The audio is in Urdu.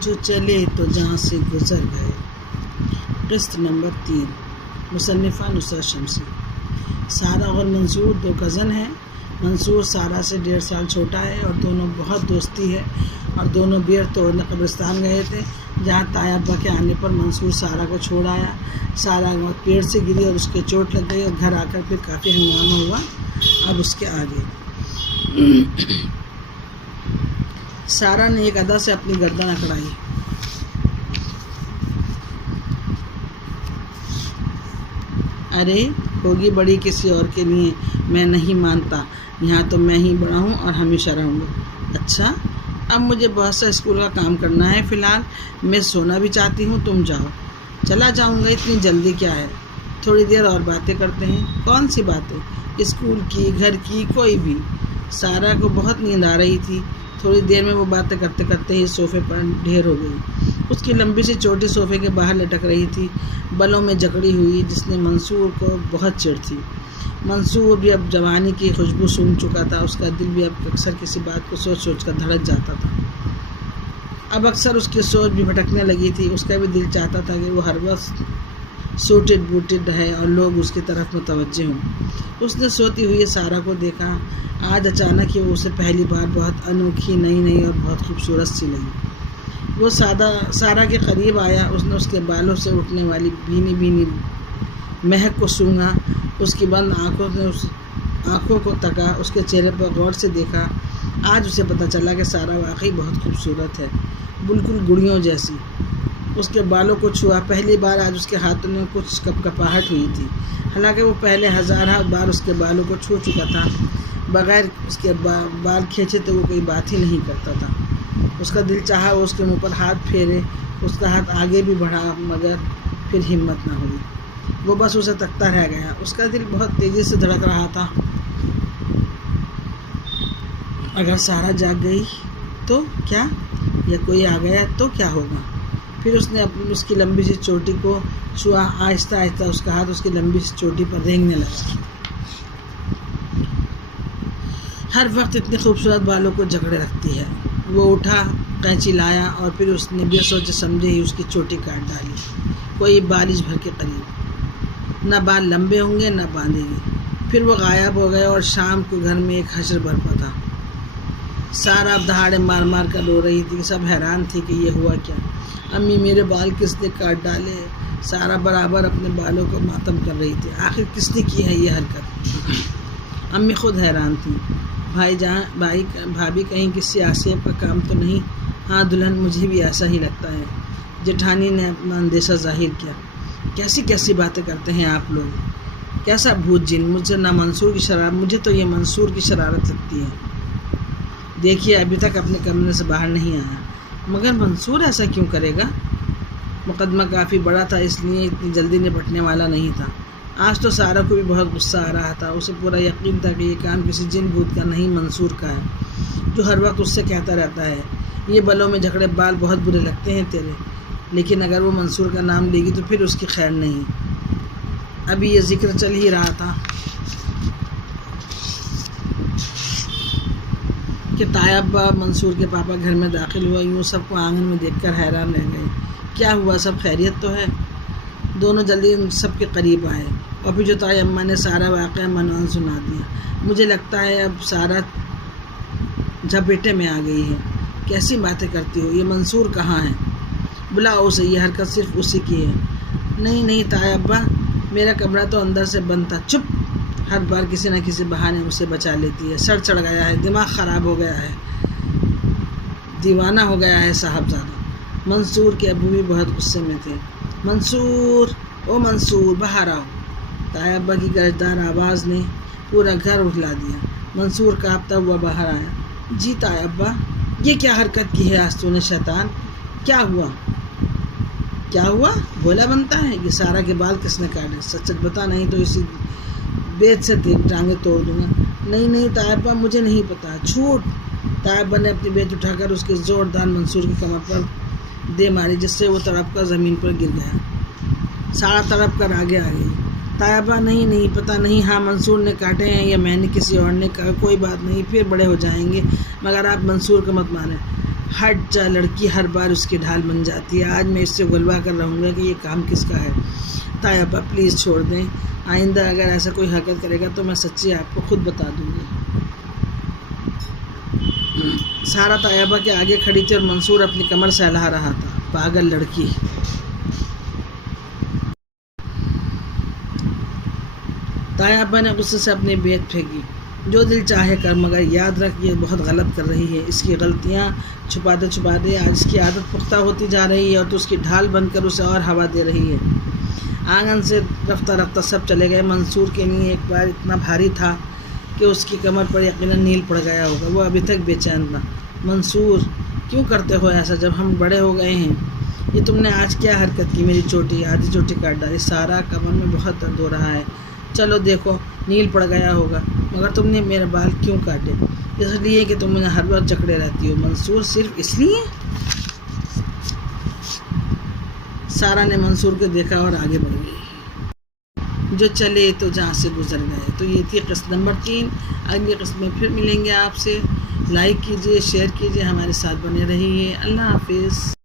جو چلے تو جہاں سے گزر گئے۔ قسط نمبر 3، مصنفہ نصرت شمسی۔ سارہ اور منصور 2 کزن ہیں۔ منصور سارہ سے 1.5 سال چھوٹا ہے اور دونوں بہت دوستی ہے، اور دونوں بیر توڑنے قبرستان گئے تھے، جہاں تایا ابا کے آنے پر منصور سارہ کو چھوڑ آیا۔ سارہ پیڑ سے گری اور اس کے چوٹ لگ گئی، اور گھر آ کر پھر کافی ہنگامہ ہوا۔ اب اس کے آگے سارہ نے ایک ادا سے اپنی گردن اکڑائی۔ ارے ہوگی بڑی کسی اور کے لیے، میں نہیں مانتا، یہاں تو میں ہی بڑا ہوں اور ہمیشہ رہوں گا۔ اچھا، اب مجھے بہت سا اسکول کا کام کرنا ہے، فی الحال میں سونا بھی چاہتی ہوں، تم جاؤ۔ چلا جاؤں گا، اتنی جلدی کیا ہے، تھوڑی دیر اور باتیں کرتے ہیں۔ کون سی باتیں؟ اسکول کی، گھر کی، کوئی بھی۔ سارہ کو بہت نیند آ رہی تھی۔ تھوڑی دیر میں وہ باتیں کرتے کرتے ہی صوفے پر ڈھیر ہو گئی۔ اس کی لمبی سی چوٹی صوفے کے باہر لٹک رہی تھی، بلوں میں جکڑی ہوئی، جس نے منصور کو بہت چڑ تھی۔ منصور بھی اب جوانی کی خوشبو سونگھ چکا تھا، اس کا دل بھی اب اکثر کسی بات کو سوچ سوچ کر دھڑک جاتا تھا۔ اب اکثر اس کی سوچ بھی بھٹکنے لگی تھی، اس کا بھی دل چاہتا تھا کہ وہ ہر وقت سوٹڈ بوٹڈ رہے اور لوگ اس کی طرف متوجہ ہوں۔ اس نے سوتی ہوئی سارہ کو دیکھا۔ آج اچانک ہی وہ اسے پہلی بار بہت انوکھی، نئی اور بہت خوبصورت سی لگی۔ وہ سارہ کے قریب آیا، اس نے اس کے بالوں سے اٹھنے والی بھینی بھینی مہک کو سونگھا۔ اس کی بند آنکھوں کو تکا، اس کے چہرے پر غور سے دیکھا۔ آج اسے پتہ چلا کہ سارہ واقعی بہت خوبصورت ہے، بالکل گڑیوں جیسی۔ اس کے بالوں کو چھوا، پہلی بار آج اس کے ہاتھوں میں کچھ کپکپاہٹ ہوئی تھی، حالانکہ وہ پہلے ہزارہ بار اس کے بالوں کو چھو چکا تھا۔ بغیر اس کے بال کھینچے تو وہ کوئی بات ہی نہیں کرتا تھا۔ اس کا دل چاہا وہ اس کے منہ پر ہاتھ پھیرے، اس کا ہاتھ آگے بھی بڑھا، مگر پھر ہمت نہ ہوئی۔ وہ بس اسے تکتا رہ گیا۔ اس کا دل بہت تیزی سے دھڑک رہا تھا۔ اگر سارہ جاگ گئی تو کیا، یا کوئی آ گیا تو کیا ہوگا؟ پھر اس نے اس کی لمبی سی چوٹی کو چھوا، آہستہ آہستہ اس کا ہاتھ اس کی لمبی سی چوٹی پر رینگنے لگا۔ ہر وقت اتنے خوبصورت بالوں کو جکڑے رکھتی ہے۔ وہ اٹھا، قینچی لایا، اور پھر اس نے بے سوچے سمجھے ہی اس کی چوٹی کاٹ ڈالی، کوئی 42 بھر کے قریب۔ نہ بال لمبے ہوں گے نہ باندھے گی۔ پھر وہ غائب ہو گئے، اور شام کو گھر میں ایک حشر برپا تھا۔ سارہ اب دہاڑے مار مار کر رو رہی تھی۔ سب حیران تھی کہ یہ ہوا کیا؟ امی، میرے بال کس نے کاٹ ڈالے؟ سارہ برابر اپنے بالوں کو ماتم کر رہی تھی۔ آخر کس نے کی ہے یہ حرکت؟ امی خود حیران تھیں۔ بھابھی کہیں کسی آصف کا کام تو نہیں؟ ہاں دلہن، مجھے بھی ایسا ہی لگتا ہے۔ جیٹھانی نے اپنا اندیشہ ظاہر کیا۔ کیسی کیسی باتیں کرتے ہیں آپ لوگ، کیسا بھوت جن؟ مجھے تو یہ منصور کی شرارت لگتی ہے۔ دیکھیے، ابھی تک اپنے کمرے سے باہر نہیں آیا، مگر منصور ایسا کیوں کرے گا؟ مقدمہ کافی بڑا تھا، اس لیے اتنی جلدی نپٹنے والا نہیں تھا۔ آج تو سارہ کو بھی بہت غصہ آ رہا تھا۔ اسے پورا یقین تھا کہ یہ کام کسی جن بھوت کا نہیں، منصور کا ہے، جو ہر وقت اس سے کہتا رہتا ہے، یہ بلوں میں جھکڑے بال بہت برے لگتے ہیں تیرے۔ لیکن اگر وہ منصور کا نام لے گی تو پھر اس کی خیر نہیں۔ ابھی یہ ذکر چل ہی رہا تھا کہ تایا ابا، منصور کے پاپا گھر میں داخل ہوا۔ یوں سب کو آنگن میں دیکھ کر حیران رہ گئے۔ کیا ہوا، سب خیریت تو ہے؟ دونوں جلدی ان سب کے قریب آئے، اور پھر جو تایا اماں نے سارا واقعہ منوان سنا دیا۔ مجھے لگتا ہے اب سارہ جھپیٹے میں آ گئی ہے۔ کیسی باتیں کرتی ہو؟ یہ منصور کہاں ہے؟ بلاؤ اسے، یہ حرکت صرف اسی کی ہے۔ نہیں تایا ابا، میرا کمرہ تو اندر سے بند تھا۔ چپ! ہر بار کسی نہ کسی بہانے اسے بچا لیتی ہے۔ سر چڑھ گیا ہے، دماغ خراب ہو گیا ہے، دیوانہ ہو گیا ہے صاحبزادہ۔ منصور کے ابو بھی بہت غصے میں تھے۔ منصور، او منصور، باہر آؤ! تایا ابا کی گرجدار آواز نے پورا گھر اٹھلا دیا۔ منصور کانپتا ہوا باہر آیا۔ جی تایا ابا، یہ کیا حرکت کی ہے آج تو نے شیطان؟ کیا ہوا؟ بولا بنتا ہے؟ یہ سارہ کے بال کس نے کاٹے؟ سچ بتا، نہیں تو اسی بیت سے تیری ٹانگیں توڑ دوں گا۔ نہیں تایا ابا، مجھے نہیں پتا۔ جھوٹ! تایا ابا نے اپنی بیت اٹھا کر اس کے زوردار منصور کی کمر پر دے ماری، جس سے وہ تڑپ کر زمین پر گر گیا۔ سارہ تڑپ کر آگے آ گئی۔ تایا ابا، نہیں پتا نہیں، ہاں منصور نے کاٹے ہیں یا میں نے کسی اور نے کہا، کوئی بات نہیں، پھر بڑے ہو جائیں گے، مگر آپ منصور کو مت ماریں۔ ہٹ جا لڑکی ہر بار اس کی ڈھال بن جاتی ہے. آج میں اس سے گلوا کر رہوں گا کہ یہ کام کس کا ہے. طیبہ پلیز چھوڑ دیں. آئندہ اگر ایسا کوئی حرکت کرے گا تو میں سچی آپ کو خود بتا دوں گی. سارا طیبہ کے آگے کھڑی تھی اور منصور اپنی کمر سہلا رہا تھا. پاگل لڑکی. طیبہ نے غصے سے اپنی بیت پھینکی. جو دل چاہے کر، مگر یاد رکھ یہ بہت غلط کر رہی ہے. اس کی غلطیاں چھپاتے چھپاتے آج اس کی عادت پختہ ہوتی جا رہی ہے اور تو اس کی ڈھال بن کر اسے اور ہوا دے رہی ہے. آنگن سے رفتہ رفتہ سب چلے گئے. منصور کے لیے ایک بار اتنا بھاری تھا کہ اس کی کمر پر یقیناً نیل پڑ گیا ہوگا. وہ ابھی تک بے چین تھا. منصور کیوں کرتے ہو ایسا جب ہم بڑے ہو گئے ہیں؟ یہ تم نے آج کیا حرکت کی؟ میری چوٹی آدھی چوٹی کاٹ ڈالی. سارا کمر میں بہت درد ہو رہا ہے. چلو دیکھو نیل پڑ گیا ہوگا. مگر تم نے میرے بال کیوں کاٹے؟ اس لیے کہ تم مجھے ہر وقت جکڑے رہتی ہو. منصور صرف اس لیے؟ سارا نے منصور کو دیکھا اور آگے بڑھ گئی. جو چلے تو جہاں سے گزر گئے. تو یہ تھی قسط نمبر 3. اگلی قسط میں پھر ملیں گے آپ سے. لائک کیجئے، شیئر کیجئے، ہمارے ساتھ بنے رہیے. اللہ حافظ.